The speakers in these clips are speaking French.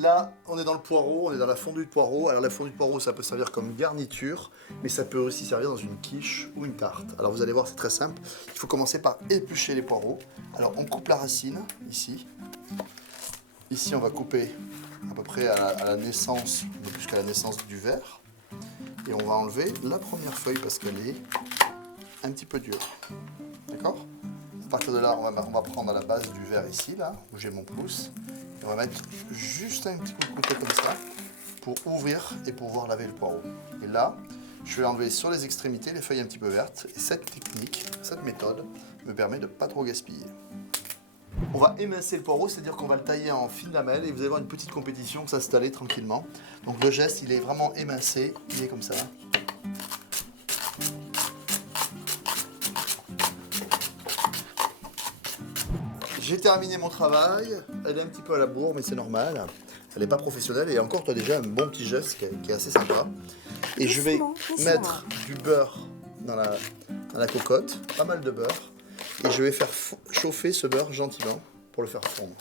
Là, on est dans le poireau, on est dans la fondue de poireau. Alors la fondue de poireau, ça peut servir comme garniture, mais ça peut aussi servir dans une quiche ou une tarte. Alors vous allez voir, c'est très simple. Il faut commencer par éplucher les poireaux. Alors on coupe la racine, ici. Ici, on va couper à peu près à la naissance, un peu plus qu'à la naissance du verre. Et on va enlever la première feuille parce qu'elle est un petit peu dure. D'accord? À partir de là, on va prendre à la base du verre ici, là, où j'ai mon pouce. Et on va mettre juste un petit coup de couteau comme ça pour ouvrir et pouvoir laver le poireau. Et là, je vais enlever sur les extrémités les feuilles un petit peu vertes. Et cette technique, cette méthode, me permet de ne pas trop gaspiller. On va émincer le poireau, c'est-à-dire qu'on va le tailler en fines lamelles et vous allez voir une petite compétition qui s'installer tranquillement. Donc le geste, il est vraiment émincé, il est comme ça. J'ai terminé mon travail, elle est un petit peu à la bourre, mais c'est normal. Elle n'est pas professionnelle et encore, tu as déjà un bon petit geste qui est assez sympa. Et je vais mettre du beurre dans la cocotte, pas mal de beurre. Et je vais faire chauffer ce beurre gentiment pour le faire fondre.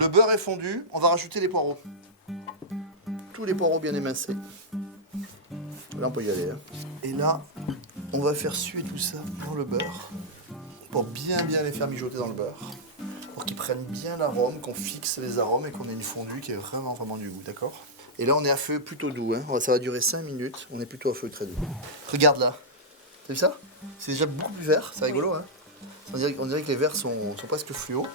Le beurre est fondu, on va rajouter les poireaux. Tous les poireaux bien émincés. Là, on peut y aller. Hein. Et là, on va faire suer tout ça dans le beurre pour bien les faire mijoter dans le beurre. Pour qu'ils prennent bien l'arôme, qu'on fixe les arômes et qu'on ait une fondue qui ait vraiment du goût, d'accord? Et là, on est à feu plutôt doux. Hein. Ça va durer 5 minutes. On est plutôt à feu très doux. Regarde là. T'as vu ça? C'est déjà beaucoup plus vert. C'est rigolo, hein? On dirait que les verres sont presque fluo.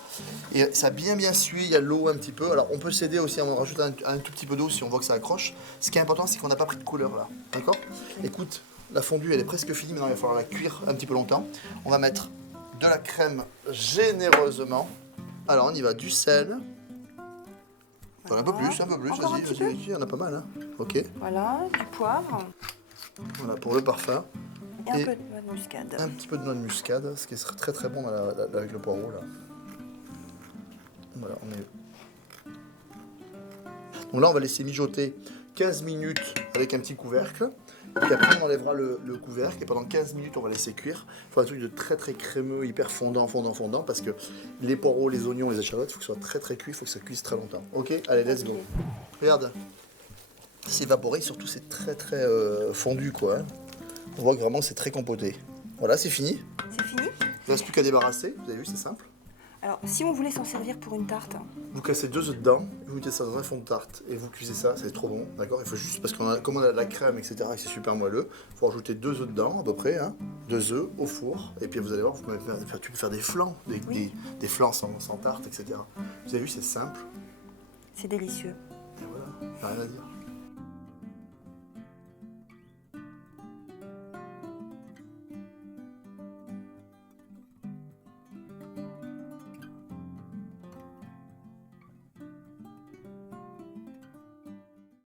Et ça a bien sué, il y a l'eau un petit peu. Alors on peut s'aider aussi en rajoutant un tout petit peu d'eau si on voit que ça accroche. Ce qui est important, c'est qu'on n'a pas pris de couleur là. D'accord? Écoute, la fondue elle est presque finie, maintenant il va falloir la cuire un petit peu longtemps. On va mettre de la crème généreusement. Alors on y va, du sel. Voilà. Un peu plus, vas-y, il y en a pas mal. Hein. Ok. Voilà, du poivre. Voilà pour le parfum. Et un peu de noix de muscade. Un petit peu de noix de muscade, ce qui serait très bon avec le poireau là. Voilà, on est. Donc là, on va laisser mijoter 15 minutes avec un petit couvercle. Puis après, on enlèvera le couvercle et pendant 15 minutes, on va laisser cuire. Il faut un truc de très crémeux, hyper fondant, parce que les poireaux, les oignons, les échalotes, il faut que ce soit très cuit, il faut que ça cuise très longtemps. Ok, allez, let's go. Regarde, c'est évaporé, surtout c'est très fondu quoi. Hein. On voit que vraiment c'est très compoté. Voilà, c'est fini. C'est fini. Il ne reste plus qu'à débarrasser, vous avez vu, c'est simple. Alors, si on voulait s'en servir pour une tarte. Vous cassez 2 œufs dedans, vous mettez ça dans un fond de tarte et vous cuisez ça, c'est trop bon, d'accord? Il faut juste, parce comme on a de la crème, etc., et que c'est super moelleux, il faut rajouter 2 œufs dedans, à peu près, hein, 2 œufs au four, et puis vous allez voir, tu peux faire des flancs, des flancs sans tarte, etc. Vous avez vu, c'est simple. C'est délicieux. Et voilà, rien à dire.